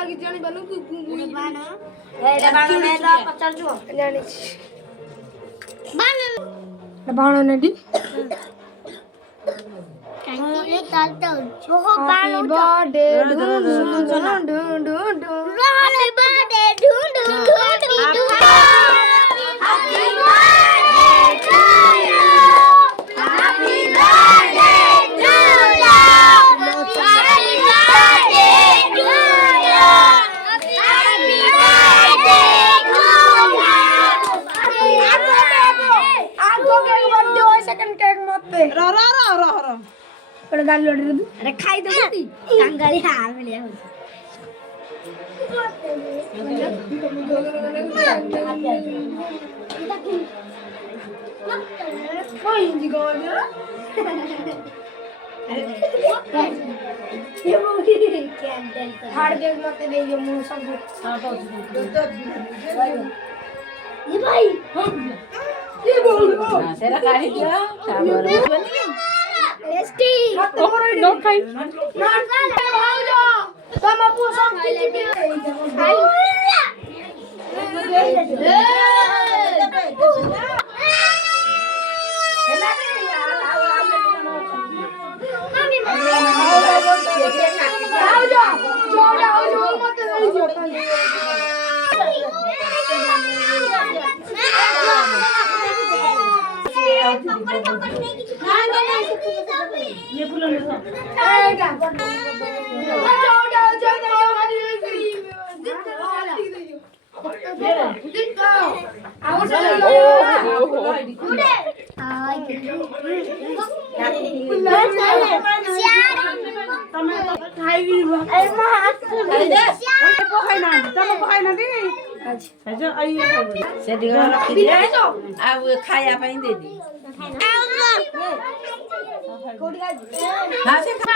लगी जानी बनू कि बानो एटा बानो ने तो पचर छु जानी बानो बानो ने दी ये ताल तो जो बानो बर्थडे ढूंढ हैप्पी बर्थडे ढूंढ पर गाल लोड दे अरे खाई दो दी कंगाली हाल में ले कोई नहीं गोल ये वो क्या दिल हार्ड केक मत दे ये मुंह सब हां तो ये भाई ये बोल सेरा काढ़ी दिया टेस्टी नो खाई नॉट भाग जा तुम अपू सब चीज खाई से दिगा रखी दे अब खाया पाई दे दी हां से खा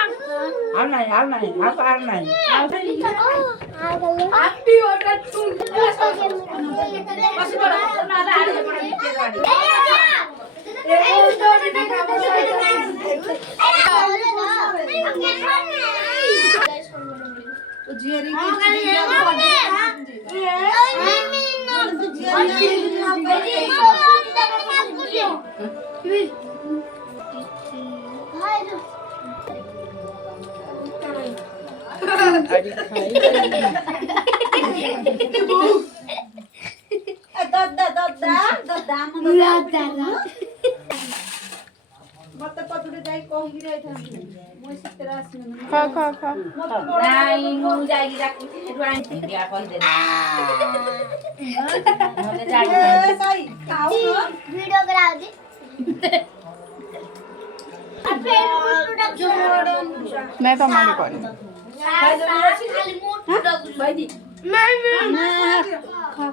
आल नहीं आप आल नहीं हैप्पी बर्थडे टू बस बड़ा ना आड़ी बड़ा नीचे गाड़ी तो जियरी की मत पतुडे जाई कहि रे था मोय सितरा आसी खा नहीं मु जाई राखी रुआई दिया कहि दे मने जाई सही खाओ वीडियो बनाओ जी मैं तो माने कोनी भाई दी मैं खा